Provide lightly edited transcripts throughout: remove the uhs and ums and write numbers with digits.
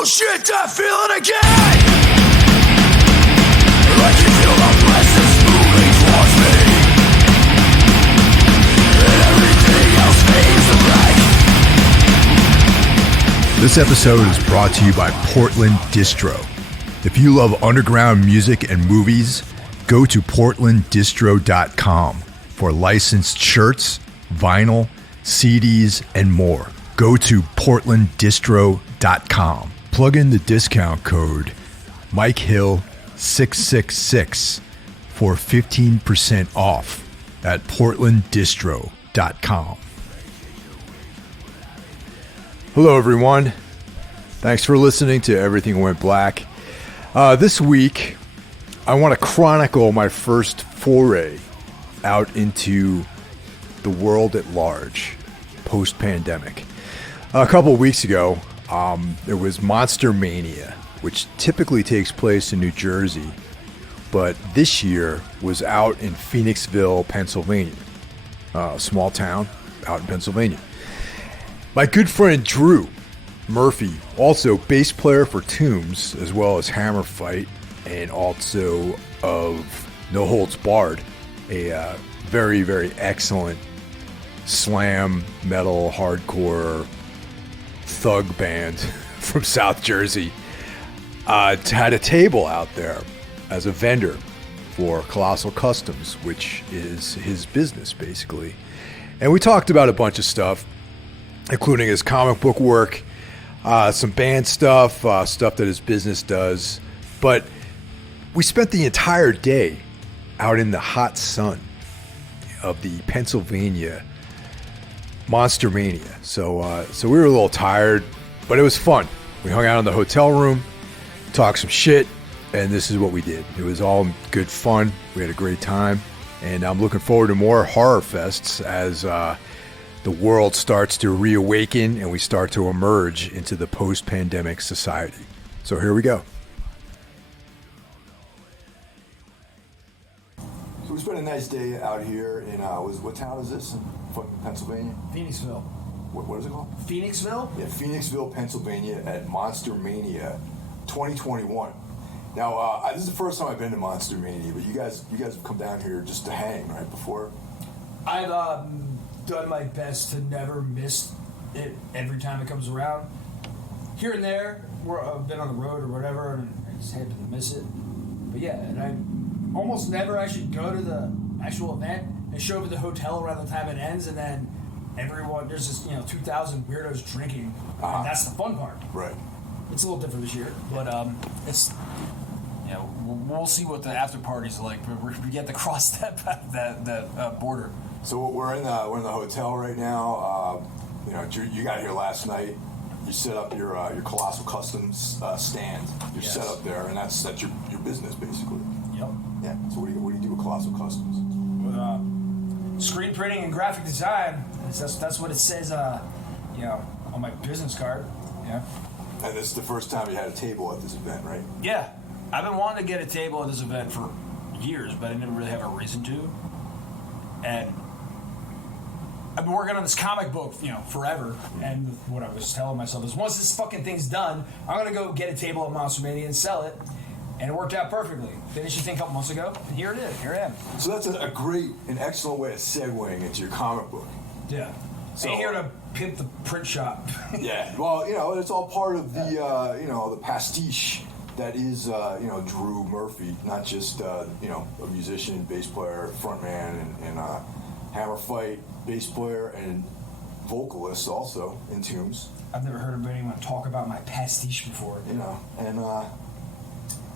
bullshit, that feeling again. I can feel the presence moving towards me, and everything else fades to black. This episode is brought to you by Portland Distro. If you love underground music and movies, go to portlanddistro.com for licensed shirts, vinyl, CDs, and more. Go to portlanddistro.com. Plug in the discount code MikeHill666 for 15% off at portlanddistro.com. Hello, everyone. Thanks for listening to Everything Went Black. This week, I want to chronicle my first foray out into the world at large, post-pandemic. A couple of weeks ago, there was Monster Mania, which typically takes place in New Jersey, but this year was out in Phoenixville, Pennsylvania, a small town out in Pennsylvania. My good friend Drew Murphy, also bass player for Tombs, as well as Hammer Fight, and also of No Holds Barred, a very, very excellent slam, metal, hardcore, thug band from South Jersey, had a table out there as a vendor for Colossal Customs, which is his business, basically. And we talked about a bunch of stuff, including his comic book work, some band stuff, stuff that his business does. But we spent the entire day out in the hot sun of the Pennsylvania Monster Mania. So we were a little tired, but it was fun. We hung out in the hotel room, talked some shit, and this is what we did. It was all good fun. We had a great time, and I'm looking forward to more horror fests as the world starts to reawaken and we start to emerge into the post-pandemic society. So here we go. So we spent a nice day out here in, what town is this in Pennsylvania? Phoenixville. What is it called? Phoenixville? Yeah, Phoenixville, Pennsylvania at Monster Mania 2021. Now, this is the first time I've been to Monster Mania, but you guys have come down here just to hang, right, before? I've done my best to never miss it every time it comes around. Here and there, I've been on the road or whatever, and I just happen to miss it. But yeah, and I almost never actually go to the actual event and show up at the hotel around the time it ends, and then there's this 2,000 weirdos drinking, and that's the fun part. Right. It's a little different this year, but it's we'll see what the after party's like. But we get to cross that border. So we're in the hotel right now. You got here last night. You set up your Colossal Customs stand. You're set up there, and that's your business basically. Yep. Yeah. So what do you do with Colossal Customs? Screen printing and graphic design. That's what it says. On my business card. Yeah. And this is the first time you had a table at this event, right? Yeah. I've been wanting to get a table at this event for years, but I didn't really have a reason to. And I've been working on this comic book, forever. And what I was telling myself is, once this fucking thing's done, I'm gonna go get a table at Monster Mania and sell it. And it worked out perfectly. Finished the thing a couple months ago, and here it is. Here I am. So that's a great and excellent way of segueing into your comic book. Yeah. So, ain't here to pimp the print shop. Yeah. Well, it's all part of the the pastiche that is Drew Murphy, not just a musician, bass player, frontman, and Hammer Fight, bass player, and vocalist also in Tombs. I've never heard of anyone talk about my pastiche before. And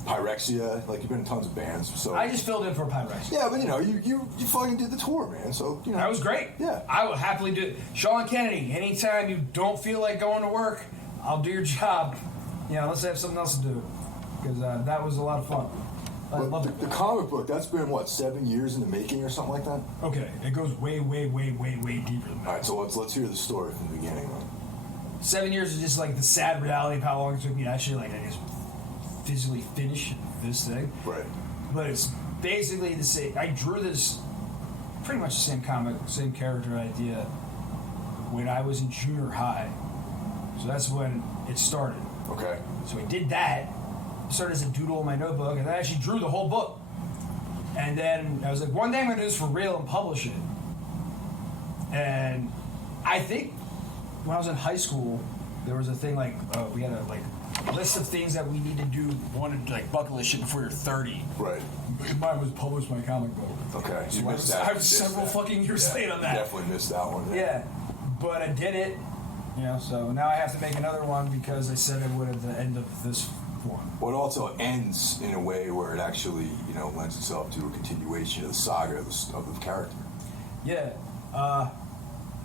Pyrexia, you've been in tons of bands. So I just filled in for Pyrexia. Yeah, but you fucking did the tour, man. So that was great. Yeah, I would happily do it. Sean Kennedy, anytime you don't feel like going to work, I'll do your job. Let's have something else to do, because that was a lot of fun. The comic book, that's been, 7 years in the making or something like that? Okay, it goes way, way, way, way, way deeper than that. All right, so let's hear the story from the beginning, then. 7 years is just the sad reality of how long it took me to actually, physically finish this thing. Right. But it's basically the same. I drew this pretty much the same comic, same character idea when I was in junior high. So that's when it started. Okay. So I did that. Started as a doodle in my notebook, and then I actually drew the whole book. And then I was like, one day I'm going to do this for real and publish it. And I think when I was in high school, there was a thing like, we had a list of things that we need to do, wanted to like bucket list shit before you're 30. Right. Mine was publish my comic book. Okay. So I was several fucking years late on that. Definitely missed that one. Yeah. But I did it, so now I have to make another one because I said I would at the end of this one. Well, it also ends in a way where it actually, lends itself to a continuation of the saga of the character. Yeah.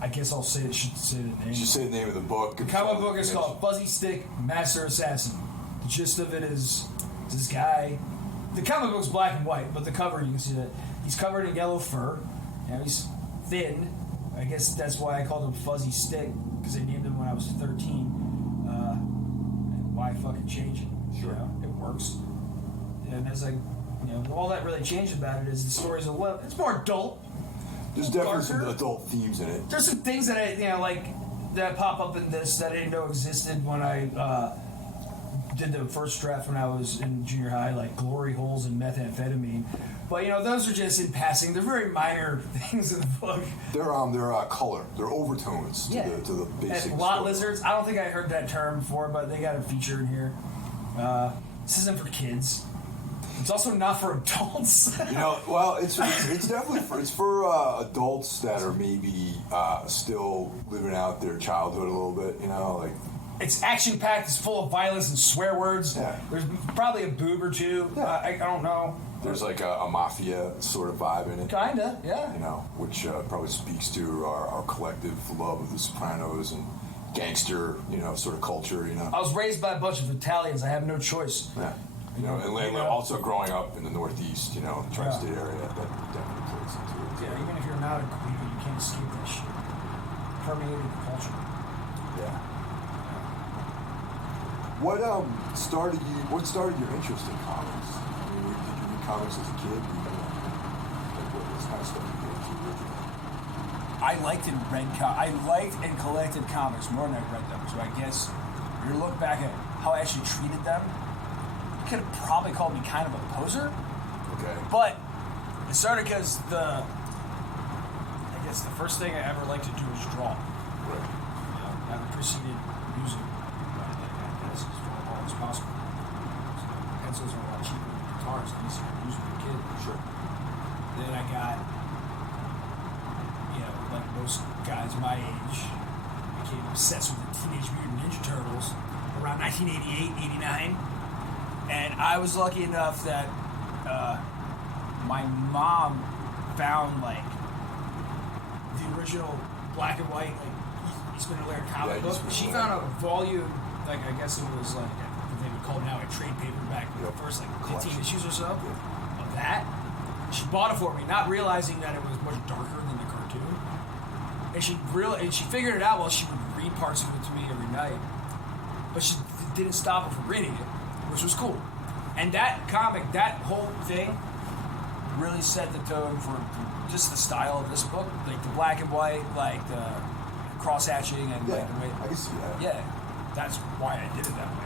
I guess I'll should say the name. You should say the name of the book. The comic book is called Fuzzy Stick Master Assassin. The gist of it is this guy. The comic book's black and white, but the cover, you can see that he's covered in yellow fur. He's thin. I guess that's why I called him Fuzzy Stick, because I named him when I was 13. And why fucking change it? Sure. It works. And it's like, all that really changed about it is the story's it's more adult. There's definitely some adult themes in it. There's some things that I, that pop up in this that I didn't know existed when I did the first draft when I was in junior high, like glory holes and methamphetamine. But those are just in passing. They're very minor things in the book. They're color. They're overtones to the basic. And lot lizards. I don't think I heard that term before, but they got a feature in here. This isn't for kids. It's also not for adults. Well, it's definitely for adults that are maybe still living out their childhood a little bit. It's action packed. It's full of violence and swear words. Yeah. There's probably a boob or two. Yeah. I don't know. There's like a mafia sort of vibe in it. Kinda, yeah. Which probably speaks to our collective love of the Sopranos and gangster, sort of culture. I was raised by a bunch of Italians. I have no choice. Yeah. And also growing up in the Northeast, tri-state area, that definitely plays into it. Yeah, even if you're not a Cleveland, you can't escape that shit. Permeated the culture. Yeah. What started your interest in comics? Did you read comics as a kid? What kind of stuff did you get into originally? I liked and collected comics more than I read them. So I guess if you look back at how I actually treated them, you could have probably called me kind of a poser. Okay. But it started because the first thing I ever liked to do was draw. Right. That preceded music. As far as possible. So pencils are a lot cheaper than guitars. It's easier to use with a kid. Sure. Then I got, like most guys my age, became obsessed with the Teenage Mutant Ninja Turtles around 1988, 89. And I was lucky enough that my mom found like the original black and white Eastman Laird comic book. She found a volume, I guess it was what they would call now a trade paperback, the first 15 issues or so of that. She bought it for me, not realizing that it was much darker than the cartoon. And she figured it out while she would read parts of it to me every night. But she didn't stop her from reading it, which was cool. And that comic, that whole thing, really set the tone for just the style of this book, like the black and white, like the cross-hatching, and the way. I can see that. Yeah, that's why I did it that way.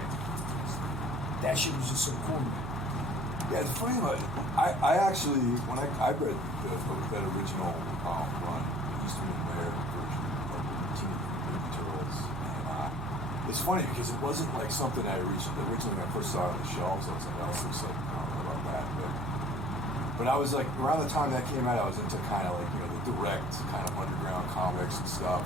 That shit was just so cool to me. Yeah, it's funny about it. I actually, when I read that original run, Eastman and Laird version of Teenage Mutant Ninja Turtles, and it's funny because it wasn't like something I originally when I first saw it on the shelves. I was like, oh, this looks like, I don't know about that. But I was like, around the time that came out, I was into kind of like, the direct kind of underground comics and stuff.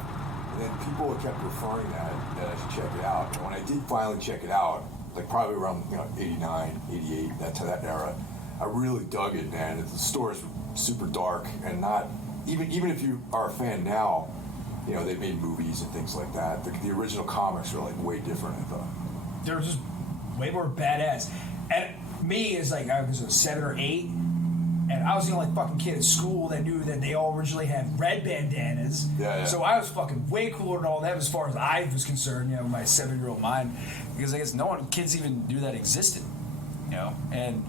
And then people kept referring that I should check it out. And when I did finally check it out, like probably around 89, 88, that era, I really dug it, man. The stories were super dark and not even if you are a fan now, they've made movies and things like that. The original comics are like way different, I thought. They're just way more badass. And me is like I was 7 or 8, and I was the only fucking kid at school that knew that they all originally had red bandanas. Yeah. So I was fucking way cooler than all that as far as I was concerned, my 7-year-old mind, because I guess kids even knew that existed, and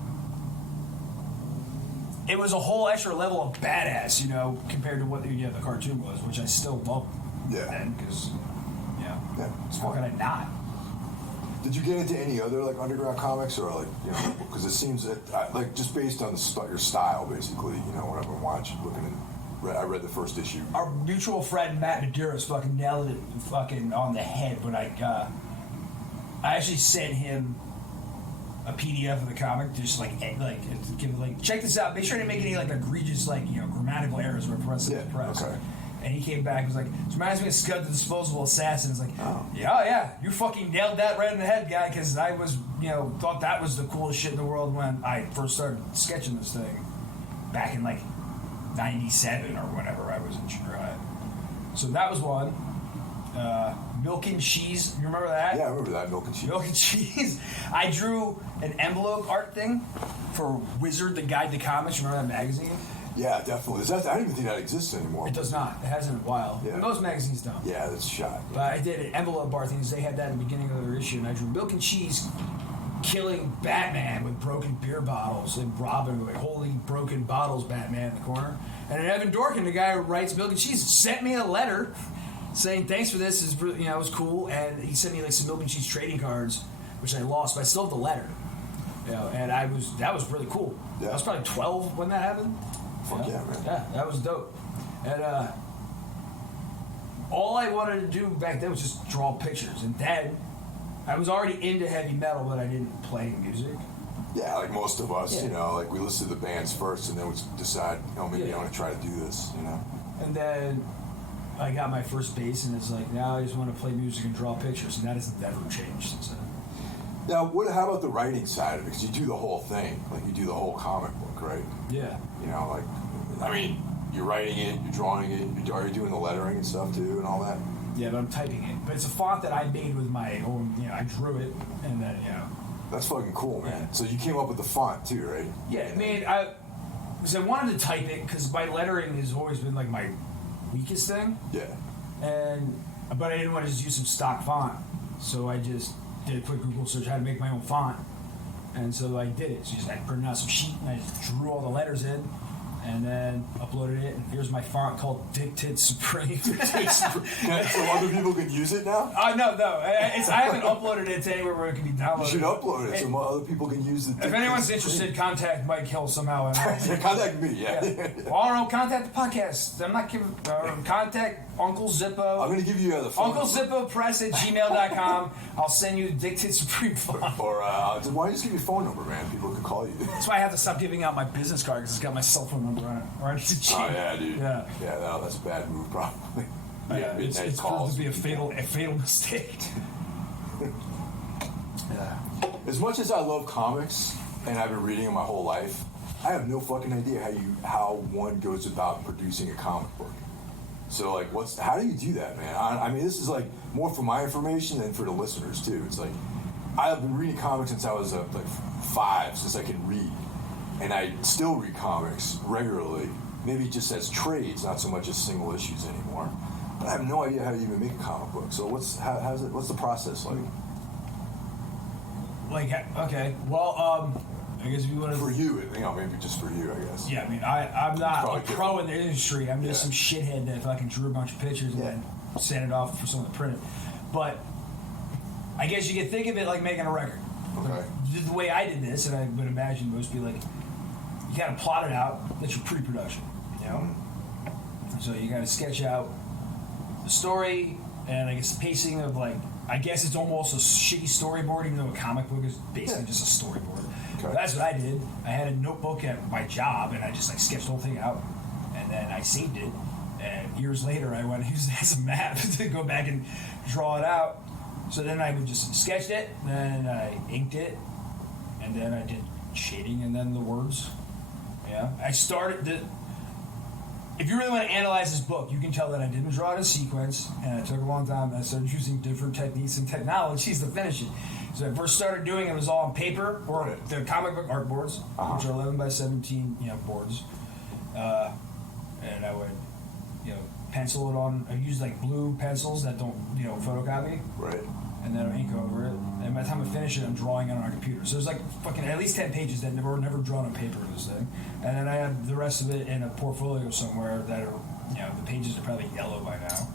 it was a whole extra level of badass, compared to what the cartoon was, which I still love. Yeah. And because, yeah, it's how fun. could I not? Did you get into any other like underground comics, or like, you know, because it seems that like just based on your style, basically, you know, when I've been watching, looking at, I read the first issue. Our mutual friend Matt Maduros fucking nailed it fucking on the head when I actually sent him a PDF of the comic, just like give like check this out. Make sure I didn't make any like egregious like, you know, grammatical errors where press. Okay. And he came back and was like, "This reminds me of Scud the Disposable Assassin." It's like, yeah, you fucking nailed that right in the head, guy, because I was, you know, thought that was the coolest shit in the world when I first started sketching this thing back in like 97 or whenever I was in Chicago. So that was one. Milk and Cheese, you remember that? Yeah, I remember that, Milk and Cheese. Milk and Cheese. I drew an envelope art thing for Wizard, the Guide to Comics. Remember that magazine? Yeah, definitely. I don't even think that exists anymore. It does not. It hasn't in a while. Yeah. Most magazines don't. Yeah, that's shot. But I did an envelope art thing. They had that in the beginning of their issue, and I drew Milk and Cheese killing Batman with broken beer bottles, and Robin with holding broken bottles, Batman in the corner. And then Evan Dorkin, the guy who writes Milk and Cheese, sent me a letter saying thanks for this. It's really, you know, it was cool, and he sent me like some Milk and Cheese trading cards, which I lost, but I still have the letter. You know, and that was really cool. Yeah. I was probably 12 when that happened. Fuck yeah, man. Yeah, that was dope. And all I wanted to do back then was just draw pictures. And then I was already into heavy metal, but I didn't play music. Yeah, like most of us, Yeah. you know, like we listen to the bands first and then we decide, you know, maybe I want to try to do this, you know. And then I got my first bass, and it's like, now I just want to play music and draw pictures. And that has never changed since then. Now, how about the writing side of it? Because you do the whole thing, like you do the whole comic book, right? Yeah. You know, like, I mean, you're writing it, you're drawing it, are you doing the lettering and stuff too and all that? Yeah, but I'm typing it. But it's a font that I made with my own, you know, I drew it, and then, you know. That's fucking cool, man. Yeah. So you came up with the font too, right? Yeah, I mean, because I wanted to type it, because my lettering has always been like my weakest thing. Yeah. But I didn't want to just use some stock font, so I just did a quick Google search how to make my own font, and so I did it. So I printed out some sheet and I just drew all the letters in, and then uploaded it. And here's my font called Dictate Supreme. So other people can use it now? No, I haven't uploaded it to anywhere where it can be downloaded. You should upload it so other people can use it. If anyone's interested, contact Mike Hill somehow. Contact me, yeah. Well, I don't know, contact the podcast. I'm not giving. Contact Uncle Zippo. I'm going to give you the phone Uncle Zippo Press at gmail.com. I'll send you the Dictate Supreme font. Or why don't you just give your phone number, man? People can call you. That's why I have to stop giving out my business card, because it's got my cell phone number on it. Or I need to cheat. Oh, yeah, dude. Yeah. Yeah, no, that's a bad move, probably. Yeah, it's proved to be a fatal mistake. Yeah. As much as I love comics, and I've been reading them my whole life, I have no fucking idea how one goes about producing a comic book. So, like, how do you do that, man? I mean, this is, like, more for my information than for the listeners, too. It's like, I've been reading comics since I was, like, 5, since I can read. And I still read comics regularly. Maybe just as trades, not so much as single issues anymore. But I have no idea how to even make a comic book. So what's the process like? Okay, well, I guess if you want to... For you, you know, maybe just for you, I guess. Yeah, I mean, I'm not a pro different. in the industry. I'm just some shithead that fucking drew a bunch of pictures and then sent it off for someone to print it. But I guess you could think of it like making a record. Okay. The way I did this, and I would imagine most people, like, you kind of plot it out. That's your pre-production, you know? So you got to sketch out the story and I guess the pacing of, like, I guess it's almost a shitty storyboard, even though a comic book is basically just a storyboard. Okay. That's what I did. I had a notebook at my job, and I just like sketched the whole thing out, and then I saved it. And years later, I went and used it as a map to go back and draw it out. So then I would just sketched it, then I inked it, and then I did shading, and then the words. Yeah, I started the. If you really want to analyze this book, you can tell that I didn't draw it in sequence, and it took a long time. And I started using different techniques and technologies to finish it. So I first started doing it was all on paper or the comic book art boards, which are 11 by 17, boards. And I would, pencil it on. I used like blue pencils that don't, photocopy. Right. And then I ink over it. And by the time I finish it, I'm drawing it on a computer. So there's like fucking at least 10 pages that were never drawn on paper in this thing. And then I have the rest of it in a portfolio somewhere that are, the pages are probably yellow by now.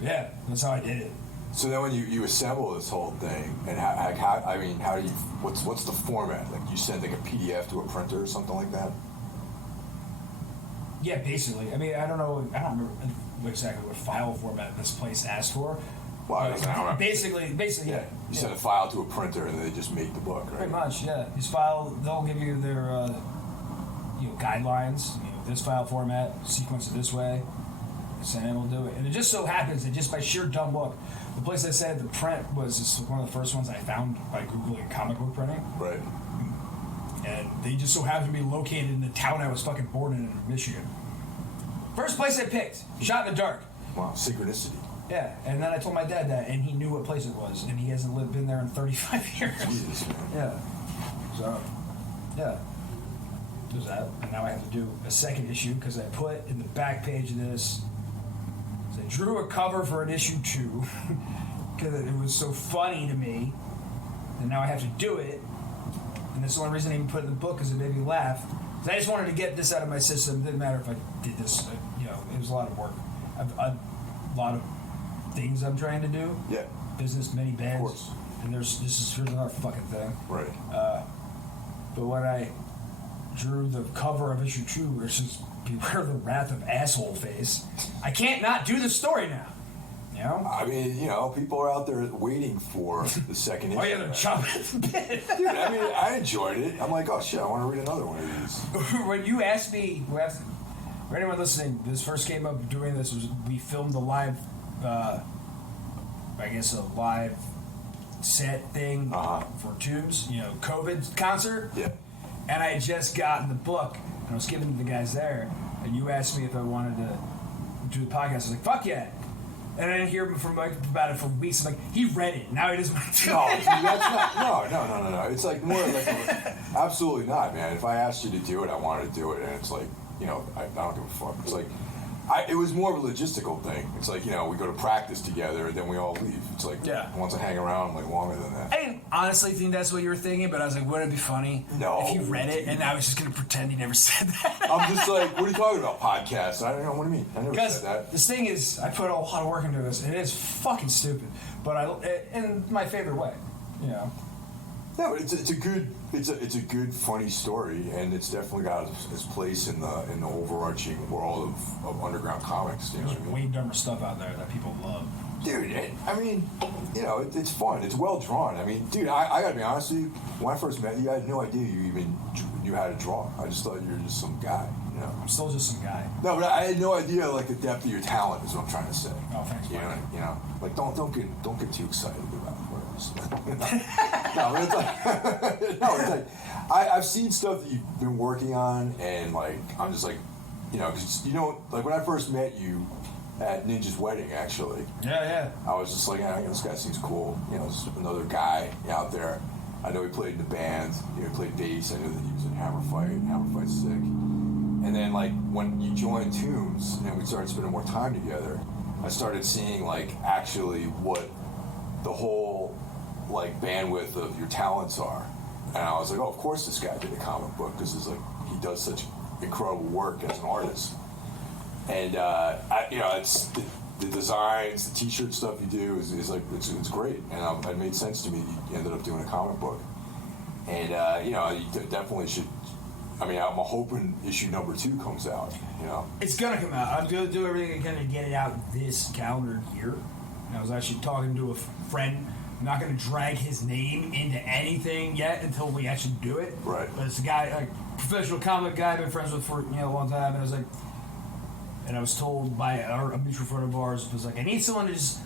Yeah, that's how I did it. So then when you assemble this whole thing, and how do you, what's the format? Like you send like a PDF to a printer or something like that? Yeah, basically. I mean, I don't remember exactly what file format this place asked for. Well, I don't know. Basically, yeah. You send a file to a printer and they just make the book, right? Pretty much, yeah. These file, they'll give you their, guidelines. This file format, sequence it this way. And then we'll do it. And it just so happens that just by sheer dumb luck, the place I said the print was just one of the first ones I found by Googling comic book printing. Right. And they just so happened to be located in the town I was fucking born in Michigan. First place I picked, shot in the dark. Wow, synchronicity. Yeah, and then I told my dad that, and he knew what place it was, and he hasn't been there in 35 years. Jesus, man. Yeah. So, yeah. There's that. And now I have to do a second issue because I put in the back page of this, I drew a cover for an issue 2 because it was so funny to me, and now I have to do it. And that's the only reason I even put it in the book because it made me laugh. I just wanted to get this out of my system. It didn't matter if I did this. It was a lot of work. A lot of things I'm trying to do. Yeah. Business, many bands. Of course. And here's another fucking thing. Right. But when I drew the cover of issue 2, which is Beware the Wrath of Asshole Face, I can't not do the story now. You know? I mean, people are out there waiting for the second issue. Oh yeah, they're chopping at the bit. Dude, I mean, I enjoyed it. I'm like, oh shit, I want to read another one of these. When you asked me, for anyone listening, this first came up doing this was we filmed a live, a live set thing for Tubes, COVID concert. Yeah. And I had just gotten the book, and I was giving it to the guys there, and you asked me if I wanted to do the podcast. I was like, fuck yeah. And I didn't hear from Mike about it for weeks. I'm like, he read it. Now he doesn't want to do No, it. dude, that's not. No. It's like more like absolutely not, man. If I asked you to do it, I wanted to do it, and it's like, I don't give a fuck. It's like, it was more of a logistical thing. It's like, we go to practice together, and then we all leave. It's like, once I hang around, like longer than that. I didn't honestly think that's what you were thinking, but I was like, wouldn't it be funny if he read it and I was just going to pretend he never said that? I'm just like, what are you talking about, podcast? I don't know, what do you mean? I never said that. This thing is, I put a lot of work into this, and it's fucking stupid, but in my favorite way, Yeah, but it's a good funny story, and it's definitely got its place in the overarching world of underground comics. There's way dumber stuff out there that people love. Dude, it's fun. It's well drawn. I mean, dude, I gotta be honest with you. When I first met you, I had no idea you even knew how to draw. I just thought you were just some guy. I'm still just some guy. No, but I had no idea like the depth of your talent is what I'm trying to say. Oh, thanks. Like don't get too excited about words. It's like I've seen stuff that you've been working on, and like I'm just like, because like when I first met you at Ninja's wedding, actually. Yeah. I was just like, this guy seems cool. Just another guy out there. I know he played in the band. He played bass. I knew that he was in Hammer Fight. Hammer Fight's sick. And then, like, when you joined Tombs and we started spending more time together, I started seeing, like, actually what the whole, like, bandwidth of your talents are. And I was like, oh, of course this guy did a comic book, because it's like, he does such incredible work as an artist. And, it's the designs, the t-shirt stuff you do is like, it's great. And it made sense to me that you ended up doing a comic book. And, you definitely should. I mean, I'm hoping issue number 2 comes out, It's gonna come out. I'm gonna do everything I can to get it out this calendar year. And I was actually talking to a friend. I'm not gonna drag his name into anything yet until we actually do it. Right. But it's a guy, a professional comic guy I've been friends with for a long time. And I was told by a mutual friend of ours, was like, I need someone to just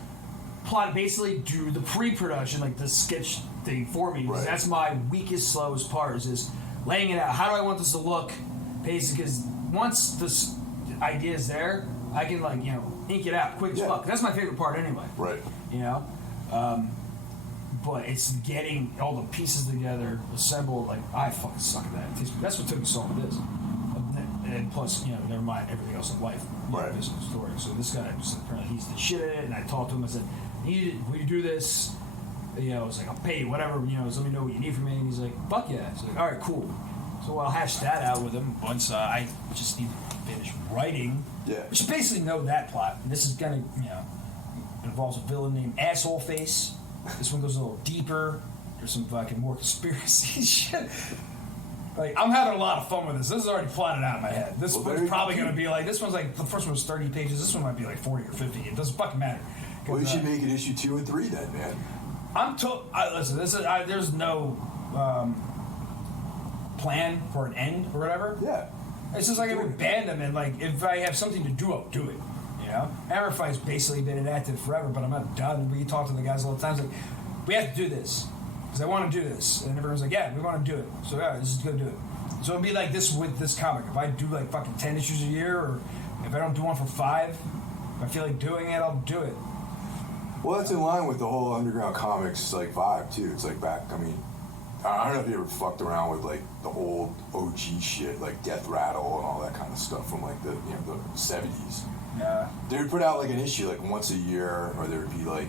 basically do the pre-production, like the sketch thing for me. Because that's my weakest, slowest part, is laying it out. How do I want this to look? Basically, because once this idea is there, I can ink it out quick as fuck. That's my favorite part anyway. Right. But it's getting all the pieces together, assembled. Like, I fucking suck at that. That's what took me so long with this. And plus, never mind everything else in life. Right. Business story. So this guy, apparently he's the shit at it. And I talked to him. I said, will you do this? It's like, I'll pay you, whatever, just let me know what you need from me. And he's like, fuck yeah. So like, all right, cool. So I'll hash that out with him once I just need to finish writing. Yeah. Which basically know that plot. And this is gonna, It involves a villain named Asshole Face. This one goes a little deeper. There's some fucking more conspiracy shit. Like, I'm having a lot of fun with this. This is already plotted out in my head. This one's probably going to be like, this one's like, the first one was 30 pages. This one might be like 40 or 50. It doesn't fucking matter. Well, you should make it issue 2 and 3 then, man. Listen, there's no plan for an end or whatever. Yeah. It's just like every band I'm in. Like, if I have something to do, I'll do it. You know? Amplify's basically been inactive forever, but I'm not done. We talk to the guys all the time. It's like, we have to do this. Because I want to do this. And everyone's like, yeah, we want to do it. So, yeah, this is going to do it. So it'll be like this with this comic. If I do, like, fucking 10 issues a year, or if I don't do one for 5, if I feel like doing it, I'll do it. Well, that's in line with the whole underground comics, like, vibe, too. It's like back, I mean, I don't know if you ever fucked around with, like, the old OG shit, like Death Rattle and all that kind of stuff from, like, the 70s. Yeah. They would put out, like, an issue, like, once a year, or there would be, like,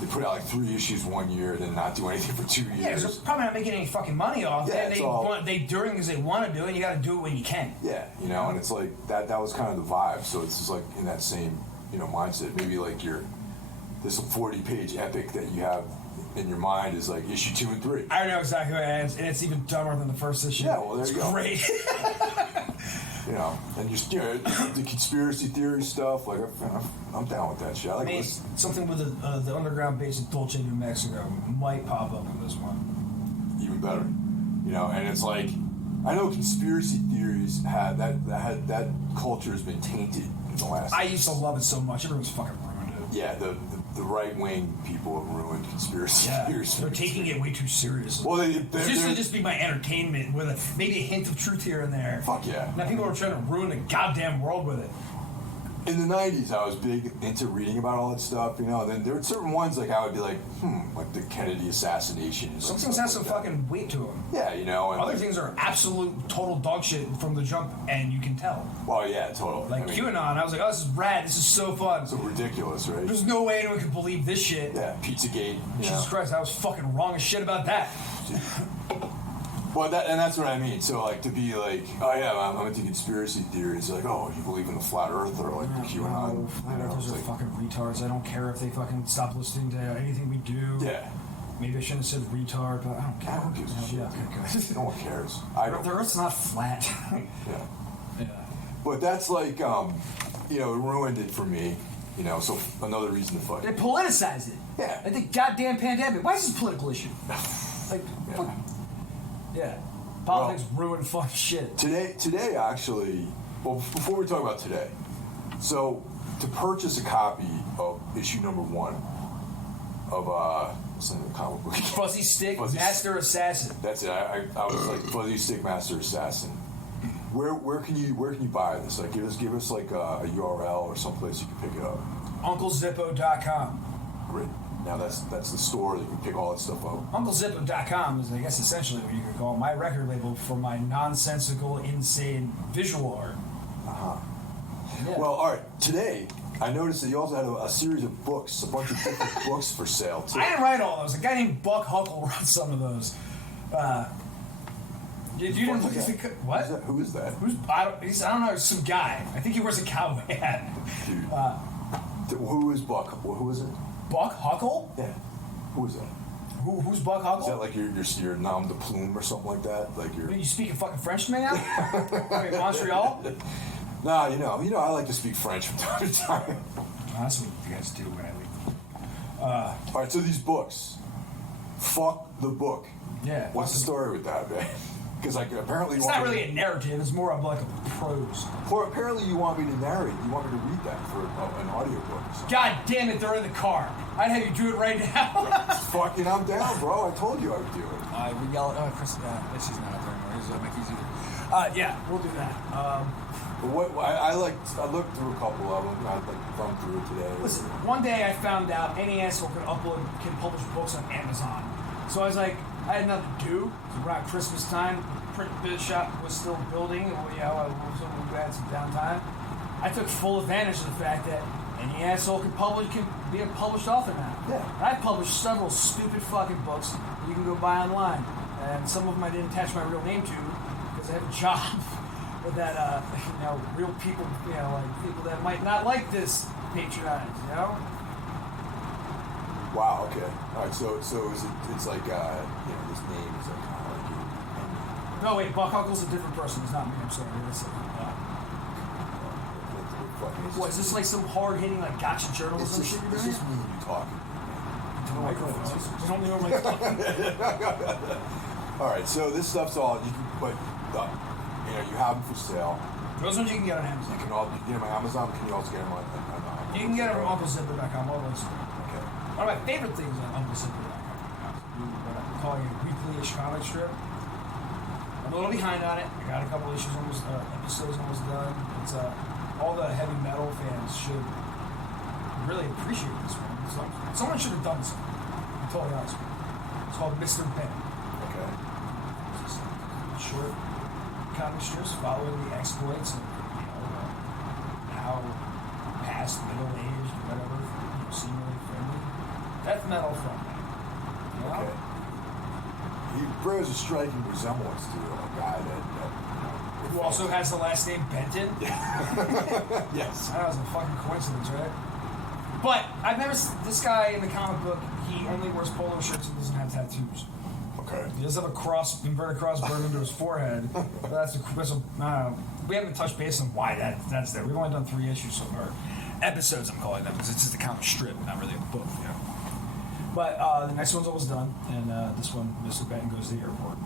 they put out, like, 3 issues 1 year and then not do anything for 2 years. Yeah, because they're probably not making any fucking money off it. They doing because they want to do it, and you got to do it when you can. Yeah, you know, and it's like, that was kind of the vibe, so it's just, like, in that same, you know, mindset. Maybe, like, this 40-page epic that you have in your mind is like issue 2 and 3. I know exactly what it is, and it's even dumber than the first issue. Yeah, well, there you go. Great. You know, and just, you know, the conspiracy theory stuff, like, I'm down with that shit. I like this. Something with the underground base of Dulce, New Mexico might pop up in this one. Even better. You know, and it's like, I know conspiracy theories that culture has been tainted in the last. I used to love it so much. Everyone's fucking ruined it. Yeah, the right-wing people have ruined conspiracy theories. They're taking it way too seriously. Well, it used to just be my entertainment with maybe a hint of truth here and there. Fuck yeah. Now people are trying to ruin the goddamn world with it. In the 90s, I was big into reading about all that stuff, you know, and then there were certain ones, like, I would be like, like the Kennedy assassination. Some things have some fucking weight to them. Yeah, you know. And other things are absolute, total dog shit from the jump, and you can tell. Well, yeah, totally. Like QAnon, I was like, oh, this is rad, this is so fun. So ridiculous, right? There's no way anyone can believe this shit. Yeah, Pizzagate. Jesus Christ, I was fucking wrong as shit about that. Well, that's what I mean. So, like, to be like, oh yeah, I'm into conspiracy theories. Like, oh, you believe in the flat Earth or like the QAnon? Flat Earthers are fucking retards. I don't care if they fucking stop listening to anything we do. Yeah. Maybe I shouldn't have said retard, but I don't care. Who gives a shit? Yeah, okay, good. No one cares. The Earth's not flat. Yeah. Yeah. But that's like, you know, it ruined it for me. You know, so another reason to fuck. They politicized it. Yeah. Like the goddamn pandemic. Why is this a political issue? Like, fuck. Yeah. Politics ruin fun shit. Today actually, well, before we talk about today, so to purchase a copy of issue number 1 of what's the name of the comic book? Fuzzy Stick Master Assassin. That's it. I was like Fuzzy Stick Master Assassin. Where can you buy this? Like, give us like a URL or someplace you can pick it up. UncleZippo.com. Great. Now that's the store that you can pick all that stuff up. UncleZippo.com is, I guess, essentially what you could call my record label for my nonsensical, insane visual art. Yeah. Well, all right. Today, I noticed that you also had a series of books, a bunch of different books for sale too. I didn't write all those. A guy named Buck Huckle wrote some of those. You didn't look at the what? Who is that? I don't know. Some guy. I think he wears a cowboy hat. Dude. Who is Buck? Who is it? Buck Huckle? Yeah. Who is that? Who's Buck Huckle? Is that like your nom de plume or something like that? Like you speaking fucking French to me now? Like Montreal? Nah, you know, I like to speak French from time to time. That's what you guys do when I leave. All right, so these books. Fuck the book. Yeah. What's the story with that, man? Because like apparently it's not really a narrative. It's more of like a prose. Or apparently you want me to narrate. You want me to read that for an audiobook or something. God damn it! They're in the car. I'd have you do it right now. Fucking, I'm down, bro. I told you I would do it. We yell. Chris, she's not up there anymore. He's my keys either. Yeah, we'll do that. But I looked through a couple of them. I like thumbed through it today. Listen, one day I found out any asshole can publish books on Amazon. So I was like, I had nothing to do. It was around Christmas time. Print shop was still building. We had some downtime. I took full advantage of the fact that any asshole can be a published author now. Yeah. I've published several stupid fucking books that you can go buy online, and some of them I didn't attach my real name to because I have a job that real people, like people that might not like this patronize, Wow. Okay. All right. So is it? It's like this name is like kind of like you. No, wait. Buck Huckle's a different person. It's not me. I'm sorry. What is this like some hard hitting like gotcha journalism shit you're It's doing? just me and you talking. We don't know my All right. So this stuff's all you can, but you have them for sale. Those ones you can get on You Amazon. can get them on Amazon. Can you also get them on? You can get them on UncleZipper.com. All those. Okay. One of my favorite things on UncleZipper.com. What I'm calling a weekly-ish comic strip. I'm a little behind on it. I got a couple episodes almost done. It's all the heavy metal fans should really appreciate this one. Someone should have done this one. I'm totally honest with you. It's called Mr. Ben. Okay. It's just short comic strips following the exploits of now past middle aged, whatever, seemingly friendly death metal frontman. Okay. He bears a striking resemblance to a guy that Who also has the last name Benton. yes. That was a fucking coincidence, right? But I've never seen this guy in the comic book. He only wears polo shirts and doesn't have tattoos. Okay. He does have a inverted cross burned into his forehead. But that's we haven't touched base on why that's there. We've only done 3 issues so far. Episodes, I'm calling them, because it's just a comic strip, not really a book, But the next one's almost done, and this one, Mr. Benton goes to the airport.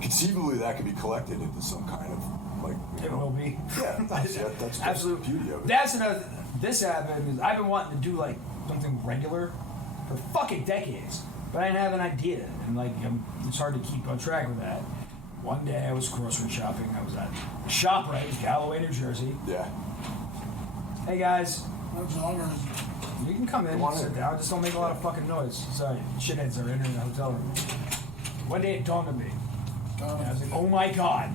Conceivably, that could be collected into some kind of It will be. Yeah, that's absolute the beauty of it. That's another. This happened is I've been wanting to do like something regular for fucking decades, but I didn't have an idea, and it's hard to keep on track with that. One day I was grocery shopping. I was at ShopRite, Galloway, New Jersey. Yeah. Hey guys, you can come in, Come on sit in. down. Just don't make a lot of fucking noise. Sorry, shitheads are in the hotel room. One day it dawned on me. And I was like, oh my god,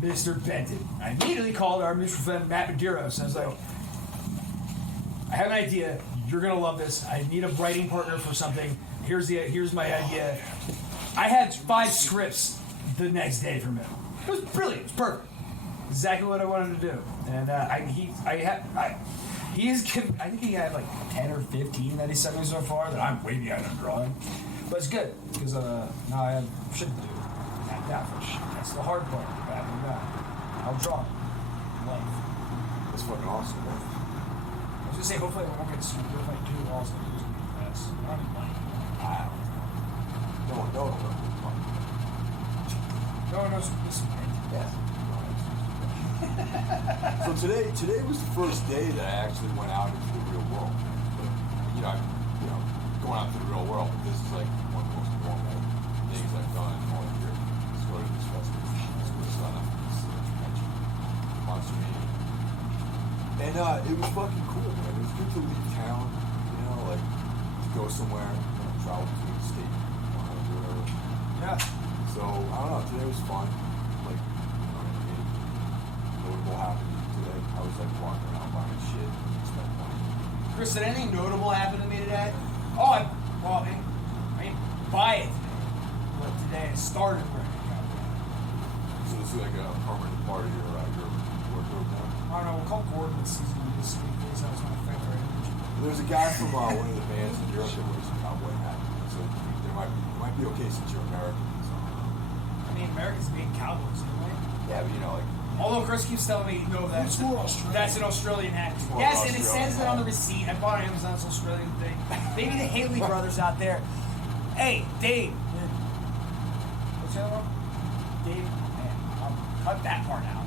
Mr. Benton. I immediately called our mutual friend Matt Medeiros, and I was like, I have an idea. You're gonna love this. I need a writing partner for something. Here's my idea. I had 5 scripts the next day from him. It was brilliant. It was perfect. Exactly what I wanted to do. And I think he had like 10 or 15 that he sent me so far that I'm way behind on drawing. But it's good because now I have shit to do. That's the hard part. I'll draw. That's fucking awesome, man. I was gonna say, hopefully I won't get sued. If I do, also it's gonna be the best. I don't need money. Wow. No one knows this is Yeah. So today was the first day that I actually went out into the real world. But, going out into the real world. But this is like one of the most normal things I've done all year. Let's go to this festival. Let's go to this Monster Mania. And it was fucking cool, man. It was good to leave town, to go somewhere, travel between the state, whatever. Yeah. So, I don't know, today was fun. Notable happened today. I was walking around buying shit, spent money. Chris, did anything notable happen to me today? Oh, I didn't buy it today. But today I started wearing a cowboy. So this is like a permanent part of your wardrobe now? I don't know, we'll call Gordon this season this week because that was going to affect our energy. There's a guy from one of the bands in Europe that wears a cowboy hat. So there might be okay since you're American. So. I mean, Americans being cowboys, anyway. Yeah, but Although Chris keeps telling me, no, that's an Australian hat. Yes, and it says it on the receipt. I bought it on Amazon, it's an Australian thing. Maybe the Haley brothers out there. Hey, Dave. What's the other one? Dave. Man, I'll cut that part out.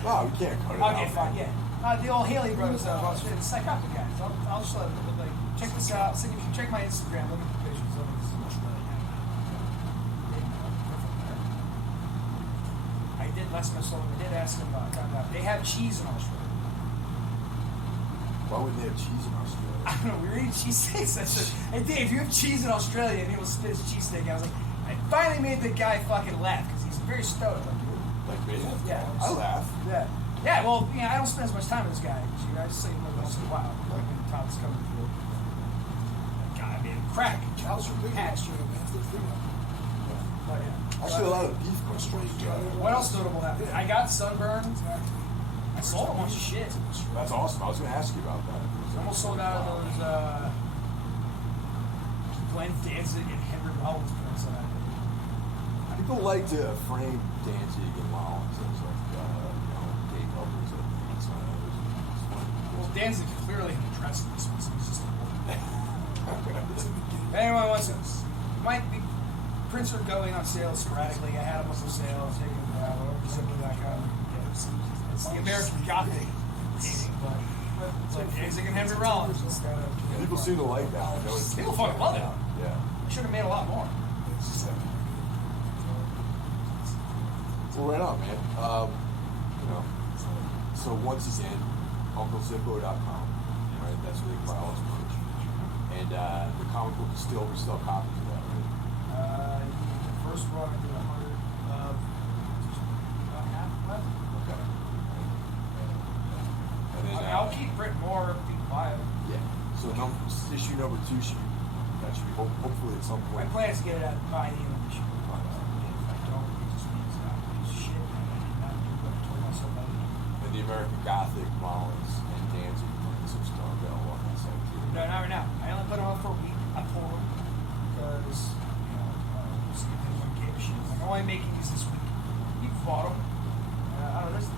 No, we can't cut it out. Okay, fine, yeah. The old Haley brothers out of Australia. It's psychotic guys. I'll just let them, check this out. So if you check my Instagram, look at the pictures of it. This is an Australian hat. I did last time I did ask him about they have cheese in Australia. Why wouldn't they have cheese in Australia? I don't know, we were eating cheesesteaks. I said, hey Dave, you have cheese in Australia, and he will spit his cheesesteak. I was like, I finally made the guy fucking laugh because he's very stoked. Like me? Yeah. I laugh. Yeah. Yeah, well, I don't spend as much time with this guy. I just say him once in a while. Like when Tom's coming through. That guy made a crack. Cows are big in Australia, man. They're free. But yeah. Actually, a lot of beef comes from Australia. What else notable happened? I got sunburned. Exactly. I sold a bunch of shit. That's awesome. I was going to ask you about that. I almost sold out of those, what do you call them? Those, Glenn Danzig and Henry Rollins points out. People like to frame Danzig and Rollins as like, gay couples of pants on others. Well, Danzig clearly had a dressing this one, so he's just a woman. If anyone wants to, might be, prints are going on sale sporadically. I had them up for sale. I'll take them down. Simply.com. It's the American Gothic painting, but it's like Danzig and Henry Rollins. People seem to like that. I know People fucking love it. Yeah. I should have made a lot more. Well, right on, man. So once again, UncleZippo.com, right? That's where they can buy all this merch. And the comic book is still, we still have copies of that, right? The first one I did 100 of about half left. Okay. And then, I'll keep printing more if people buy it. Yeah. So issue number 2 should be, that should be hopefully at some My point. plan is to get it out by the end of this year. If I don't, it just means that I'm a piece of shit and I did not do what I told myself I would do. And the American Gothic, Rollins, and Danzig prints are still available on that site too. No, not right now. I only put them on for a week. I pulled them because, see if anyone gave a shit. Like, I'm only making these this week. You bought them. I don't know. There's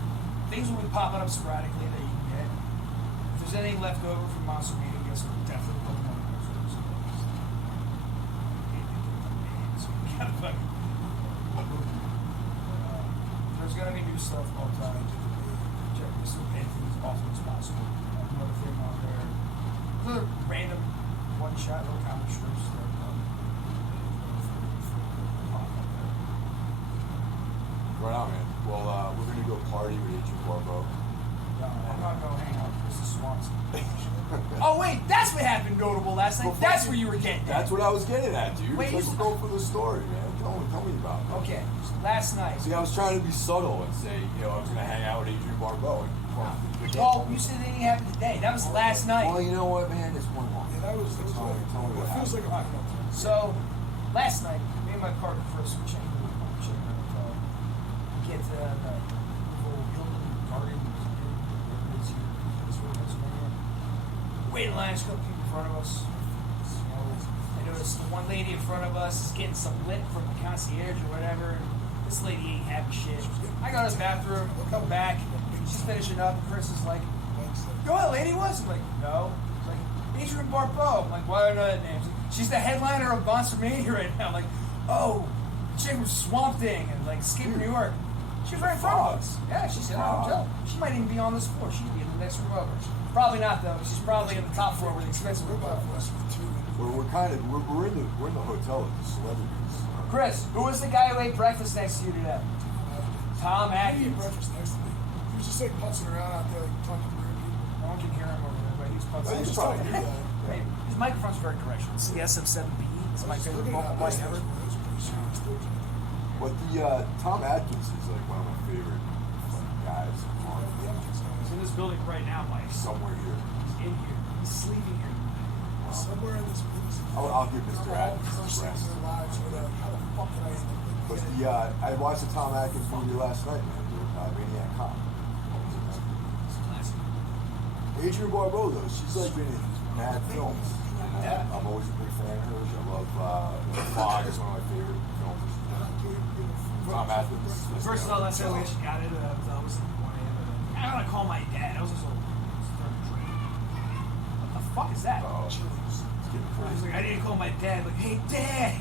things will be popping up sporadically that you can get. If there's anything left over from Monster Mania, I guess we'll definitely put them on the next one. So we gotta fucking. There's gonna be new stuff all the time. Check this to pay things as often as possible. Another thing on there. Other random one-shot little comic strips that pop up there. Right on, man. Well, we're going to go party with Adrian Barbeau. No, I'm not going to hang out with Mrs. Swanson. Oh, wait, that's what happened notable last night. That's where you were getting at. That's what I was getting at, dude. Wait, Let's go for the story, man. Tell me about it. Okay, last night. See, I was trying to be subtle and say, I was going to hang out with Adrian Barbeau. Well, you said it didn't happen today. That was last night. Well, you know what, man? It's one long. Yeah, that was Tell me what it feels happened. like a So, last night, me and my partner first were checking the hotel. We get to the little Hilton Garden, whatever it is here, Phoenixville, Pennsylvania. Wait in line, there's a couple people in front of us. I noticed the one lady in front of us is getting some lip from the concierge or whatever. This lady ain't happy shit. I go to the bathroom, come back, she's finishing up, and Chris is like, you know what that lady was? I'm like, no. She's like, Adrian Barbeau. I'm like, what are the names? She's the headliner of Monster Mania right now. I'm like, oh, chick from Swamp Thing and like Skip New York. She's right in front of us. Yeah, she's in our hotel. She might even be on this floor. She'd be in the next room over. Probably not though. She's probably in the top floor where the expensive room is. We're in the hotel with the celebrities. Chris, who was the guy who ate breakfast next to you today? Tom He ate Atkins. breakfast next to me. He was just like putzing around out there, like talking to weird people. No one can hear him over there, but he's Oh, putzing. you Just probably talking hear to that. Maybe. His microphone's very directional. It's the SM7B. It's my favorite vocal mic ever. But the Tom Atkins is like one of my favorite guys. He's in this building right now, Mike. Somewhere here. He's in here. He's sleeping here. Somewhere in this place. I'll give Mr. Atkins his First things rest. in their lives, whatever. How the fuck did I end up But I watched the Tom Atkins movie last night, man. Maniac Cop. Adrian Barbeau, though, she's like been in mad films. And, Yeah. I'm always a big fan of hers. I love Fog is one of my favorite films. Tom Atkins. First of all, that's how we actually got into that. I was like, I don't want to call my dad. I was just like, what the fuck is that? Oh, it's getting I was crazy. like, I didn't call my dad. Like, hey, Dad,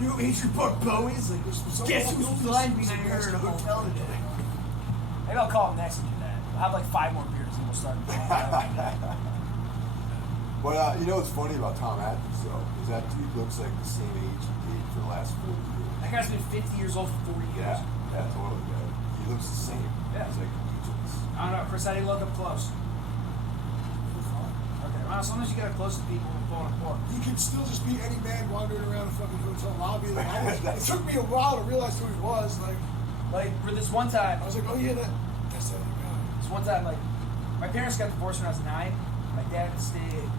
you Adrian Barbeau? He's like, guess who's flying behind her in a hotel today? Maybe I'll call him next and do that. I'll have like 5 more beers and we'll start. But you know what's funny about Tom Atkins, though, is that dude looks like the same age he did for the last 40 years. That guy's been 50 years old for 40 years. Yeah, totally. Yeah. He looks the same. Yeah. He's like ageless. I don't know, Chris, I didn't look up close. Okay, well, sometimes you get up close to people and pull on a pork. He could still just be any man wandering around a fucking hotel lobby. Like, it took me a while to realize who he was. Like, for this one time, I was like, oh yeah, that's that guy. this one time, like, my parents got divorced when I was 9. My dad stayed in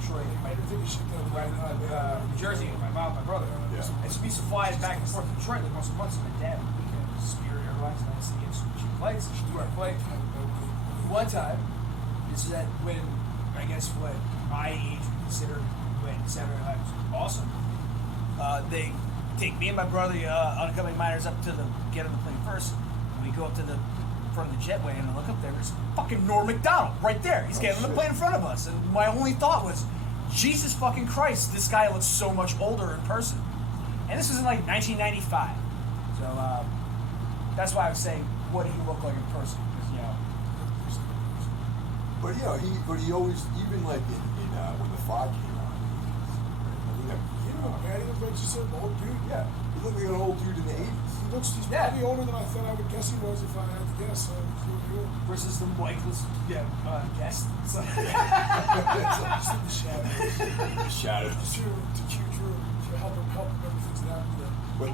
Detroit. I didn't think he should go New Jersey with my mom and my brother. Yeah. I used to be flies back and forth to Detroit like once a month. So my dad would weekend Spirit Airlines and I used to get some cheap flights. Where I flight. One time, this is that when I guess what my age would consider went Saturday night. It was awesome. They take me and my brother, oncoming miners, up to get on the plane first. We go up to the front of the jetway and I look up there. There's fucking Norm Macdonald right there. He's getting on the plane in front of us. And my only thought was, Jesus fucking Christ, this guy looks so much older in person. And this was in like 1995. So that's why I was saying, what did he look like in person? Because, But he always, even like in when the fog came on, He looks just an old dude. yeah, he looked like an old dude in the 80s. He's probably older than I thought I would guess he was if I had to guess. So he's really good. versus the Michael's guest. So Just in the shadows. The shadows. Just to help him remember things that happened to him. But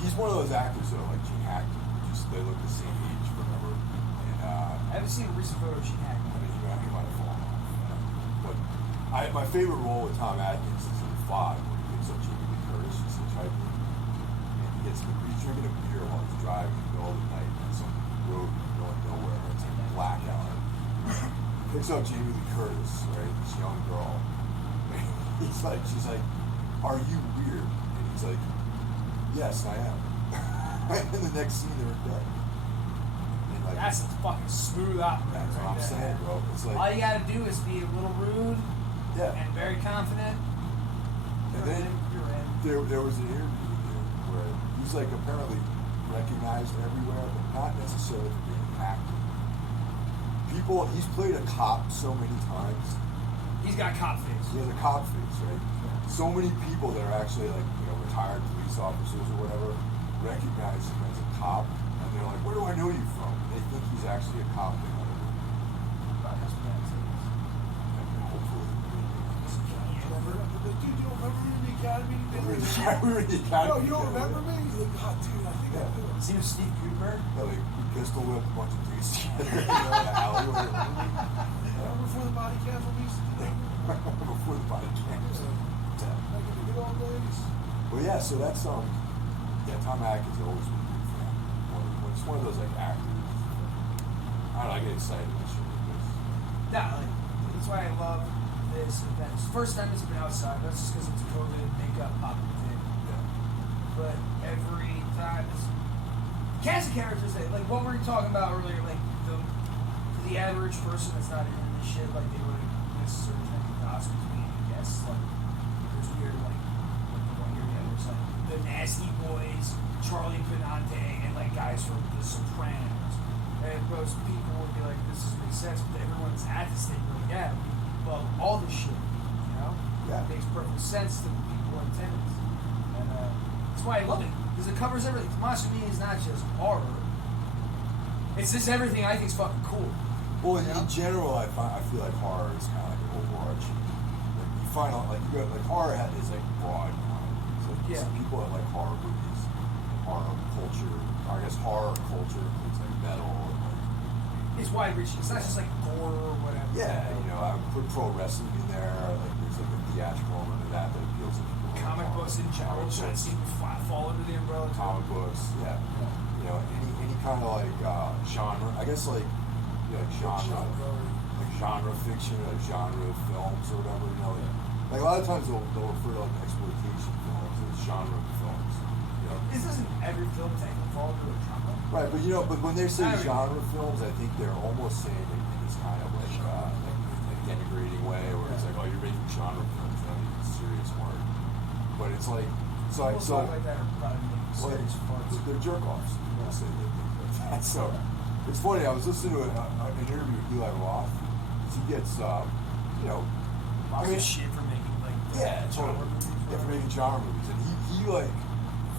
he's one of those actors though, like Gene Hackman. Just they look the same age, remember? And I haven't seen a recent photo of Gene Hackman. I mean, he might have fallen off. But my favorite role with Tom Atkins is in Fog, where he picks up Jamie Lee Curtis, he's hitchhiking, and he's drinking a beer while he's driving in the middle of the night on some road going nowhere. It's like blackout. He picks up Jamie Lee Curtis, right? This young girl. She's like, "Are you weird?" And he's like, "Yes, I am." And the next scene, they're dead. And like, That's a fucking smooth operator. that's what right I'm there. saying, bro. It's like, All you gotta do is be a little rude yeah. and very confident. And then You're in. there was an interview with him where he's like apparently recognized everywhere, but not necessarily for being an actor. He's played a cop so many times. He's got cop face. He has a cop face, right? So many people that are actually like, retired police officers or whatever recognize him as a cop, and they're like, "Where do I know you from?" And they think he's actually a cop. They don't know. And hopefully, Dude, you don't remember me in the academy? we were in the academy. No, you don't remember me? He's like, God, dude, I think I do. See with Steve Cooper? Yeah, like we pistol whipped a bunch of dudes together in the alleyway. Remember before the body cam we used to do that? Before the body cams. Like in the good old days. Well, yeah, so that's Tom Atkins always been a big fan. It's one of those like actors. I don't know, I get excited when shit like this. Yeah, like, that's why I love this event. It's the first time it's been outside. That's just because it's COVID, makeup, pop thing. Yeah. But every time it's cast of characters that, like what we were talking about earlier, like the average person that's not into this shit, like they wouldn't necessarily think of costumes being guests. Like there's weird, like the one year there's like the Nasty Boys, Charlie Benante, and like guys from The Sopranos. And most people would be like, this doesn't make sense, but everyone's at this thing, like, yeah, we love all this shit, you know? Yeah. It makes perfect sense to the people in attendance. And that's why I love it, because it covers everything. Monster Mania is not just horror, it's just everything I think is fucking cool. Well, in general, I feel like horror is kind of like an overarching. Like you find out, like you got like horror is like broad. So Yeah. some people that like horror movies, horror culture. I guess horror culture includes like metal. And like, It's wide reaching, it's not just like gore or whatever. yeah, I would put pro wrestling in there. Like there's like a theatrical element of that appeals to people. Comic books in general, Comic trying to books. see fall under the umbrella. too. Comic books, yeah. Any kind of like genre. I guess like genre fiction or genre films or whatever. Like a lot of times they'll refer to like exploitation films as genre films. This isn't every film technically fall under a genre. Right, but when they say I agree. genre films, I think they're almost saying it in this kind of like denigrating way, where it's like, oh, you're making genre films, not even a serious word. But it's like, People talk like that are probably making serious farts. they're jerk offs. Say they think like that. So it's funny. I was listening to an interview with Eli Roth. He gets, Lots of shit for making like genre totally. movies. Yeah, for making genre movies, and he like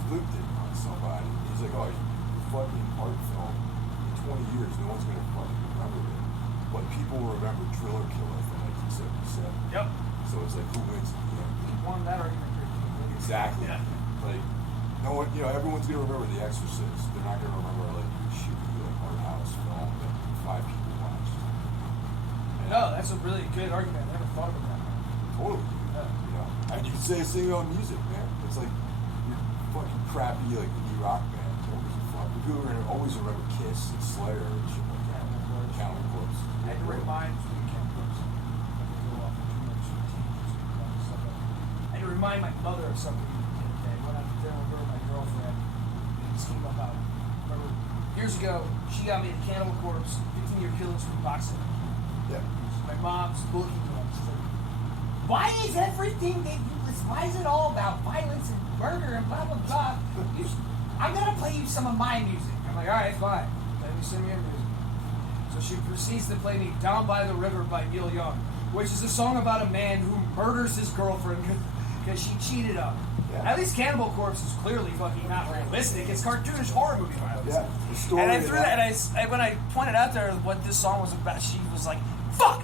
flipped it on somebody. He's like, oh, you fucking art film. In 20 years, no one's gonna fucking remember it, but people will remember Driller Killer from 1977. Yep. So it's like, who wins at the end? He won that argument pretty quickly. Exactly. Yeah. Like, no one, everyone's gonna remember The Exorcist. They're not gonna remember like shitty like art house film that 5 people watched. No, that's a really good argument. I never thought about that. Totally. And you can say the same about music, man. It's like your fucking crappy like indie rock band. Always a fuck. People are gonna always remember Kiss and Slayer and shit like that. Counting Corpse. I had to remind me of Camp Brooks. I could go off on too much TV. to remind my mother of something the other day. Went out to dinner with her and my girlfriend. And this came up out. Remember, years ago, she got me the Cannibal Corpse 15-year killing spree box set. Yeah. My mom's looking at me. She's like, why is everything that you listen, why is it all about violence and murder and blah, blah, blah? I'm going to play you some of my music. I'm like, all right, fine. Let me send me your music. So she proceeds to play me Down by the River by Neil Young, which is a song about a man who murders his girlfriend because she cheated on him. Yeah. At least Cannibal Corpse is clearly fucking not realistic. It's cartoonish horror movie violence. Yeah, the story. And I threw that, and when I pointed out there what this song was about, she was like, fuck!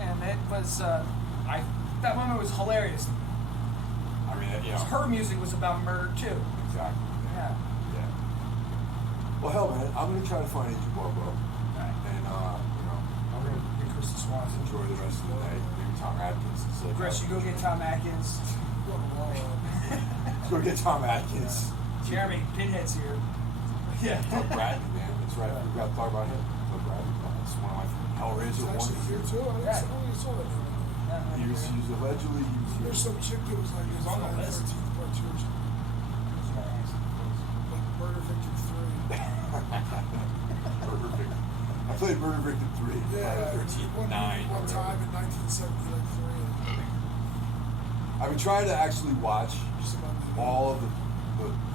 And it was, that moment was hilarious. I mean, you know. Her music was about murder too. Exactly. Yeah. Yeah. Well, hell, man, I'm gonna try to find Agent Bobo. Right. And, you know, I'm gonna get Krista Swanson. enjoy the rest of the night. Maybe Tom Atkins. Chris, you go get Tom Atkins. Let's go get Tom Atkins. Jeremy, Pinhead's here. Yeah. Doug Bradley, man. That's right. We got to talk about him. Doug Bradley. That's one of my Hellraiser ones. Here too. I only saw that. He was allegedly. There's some chick that was like, on the list. Part 2 or something. Like Murder Victim 3. Murder Victim. I played Murder Victim 3. Yeah. 13, 9. One time in 1973. I've been trying to actually watch all of the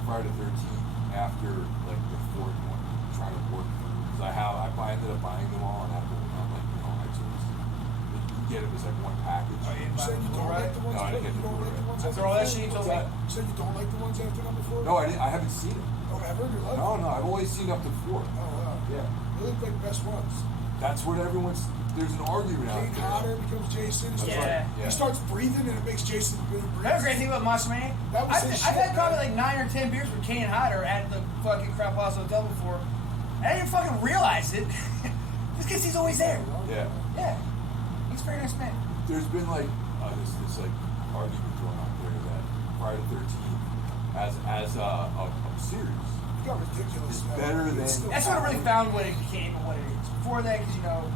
Friday the 13th after like the fourth one. I'm trying to work through because I ended up buying them all on Apple on iTunes. You can get them as like one package. You said you don't like the ones No, I didn't get you don't like the ones After all that shit you told me. You said you don't like the ones after number 4? No, I haven't seen them. Oh, ever in your life? No, I've only seen up to 4. Oh, wow. Yeah. They look like the best ones. That's what there's an argument out Kane there. Hodder becomes Jason. That's Yeah. right. He starts breathing and it makes Jason really breathe. Another great thing about Monster Mania, That was his I've shit, had probably man. like 9 or 10 beers with Kane Hodder at the fucking Crap House Hotel before. And I didn't fucking realize it. Just because he's always there. Yeah. Yeah. He's a very nice man. There's been like this like argument going on there that Friday the 13th as a series It got ridiculous. is man. better than. It's still That's what I really Halloween. found what it became and what it is. Before that, because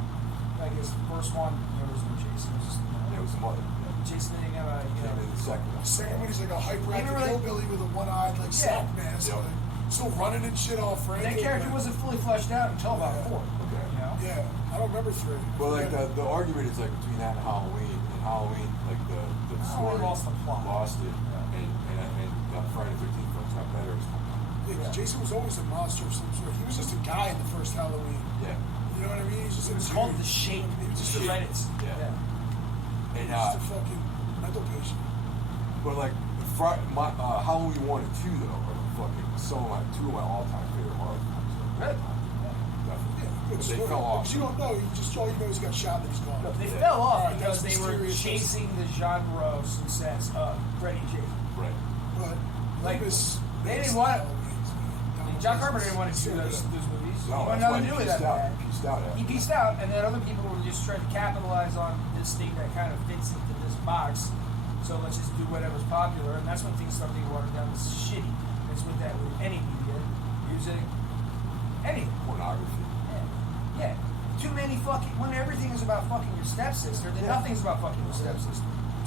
I guess the first one, there was no Jason. It was just, Yeah, it was some other. Yeah. Jason didn't have a, Came in the second one. The second one, he's like a hyperactive Even really- hillbilly with a one-eyed like sack mask, Yep. like, still running and shit all frantic. that character like- wasn't fully fleshed out until about Yeah. 4. Okay. You know? Yeah, I don't remember 3. Well, like the argument is like between that and Halloween. And Halloween, like the story lost the plot. lost it, and Friday the 13th one's got better. Yeah, 'cause Jason was always a monster of some sort. He was just a guy in the first Halloween. Yeah. You know what I mean? He's just It was called The Shape. It was just the credits. Yeah. And Just a fucking mental patient. but like Halloween 1 and 2 though are fucking two of my all-time favorite horror films. Really? Definitely. Yeah, good But they story. fell off. Because you don't know. All you know is he got shot and he's gone. They Yeah. fell off Alright, because that's they were mysterious. chasing the genre of success of Freddy Jason. Right. But Like, Loomis- they didn't Loomis want it. Halloween, John Carpenter didn't want to do those movies. He No, wanted that's why nothing he to do with pieced that out. bad. He pieced out after. He pieced out, and then other people were just trying to capitalize on this thing that kind of fits into this box. So let's just do whatever's popular, and that's when things start being watered down. This is shitty. It's with that with any media, music, anything. Pornography. Yeah. Too many fucking. When everything is about fucking your stepsister, then nothing's about fucking your stepsister.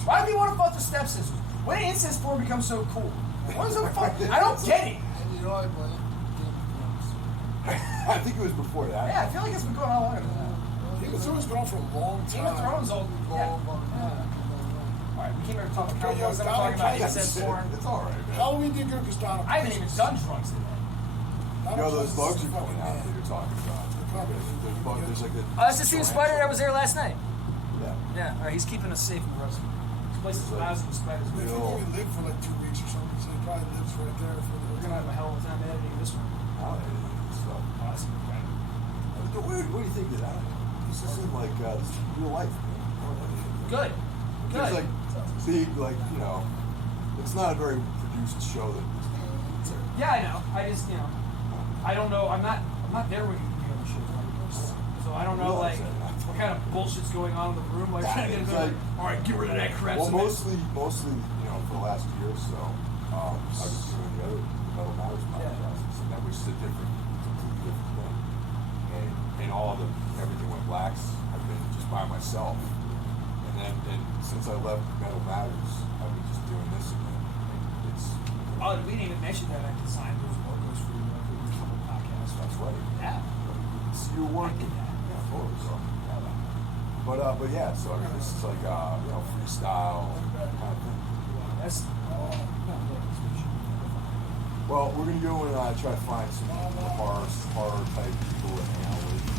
Why do you want to fuck the stepsister? When did incest porn become so cool? What is the fuck? I don't get it. And you know I blame Game of Thrones. I think it was before that. Yeah, I feel like it's been going on longer than that. Game of Thrones has been on for a long time. Game of Thrones old. Yeah. Alright, we came here to talk about cowboys. I'm talking about incest porn. It's all right, man. Halloween did good because Donna. I haven't even done drugs in that. You know those bugs you're pointing out that you're talking about. There's like a. Oh, that's the same spider that was there last night. Yeah. Yeah, alright, he's keeping us safe from Russ. This place is lousy with spiders. They think we lived for like 2 weeks or something, so he probably lives right there for We're gonna have a hell of a time editing this one. Awesome. What do you think of that? This isn't like this is real life, man. Good. There's Good. like big, like it's not a very produced show that. Yeah, I know. I just, I don't know. I'm not there when you do the shit like this. So I don't know, like, what kind of bullshit's going on in the room. Like, trying to get It's like- all right, get rid of that crap. Well, so that- mostly, for the last year or so, I was doing the other Metal Matters podcast, and that was a completely different thing. And all everything went blacks. I've been just by myself, and then and since I left Metal Matters, I've been just doing this again. It's Oh, we didn't even mention that I designed those logos for you like, a couple podcasts. that's right. Yeah. You can see your work. I did that. Yeah, totally. So. But yeah, so I mean, this is like freestyle kind of thing. That's Well, we're gonna go and try to find some horror type people to hang out with.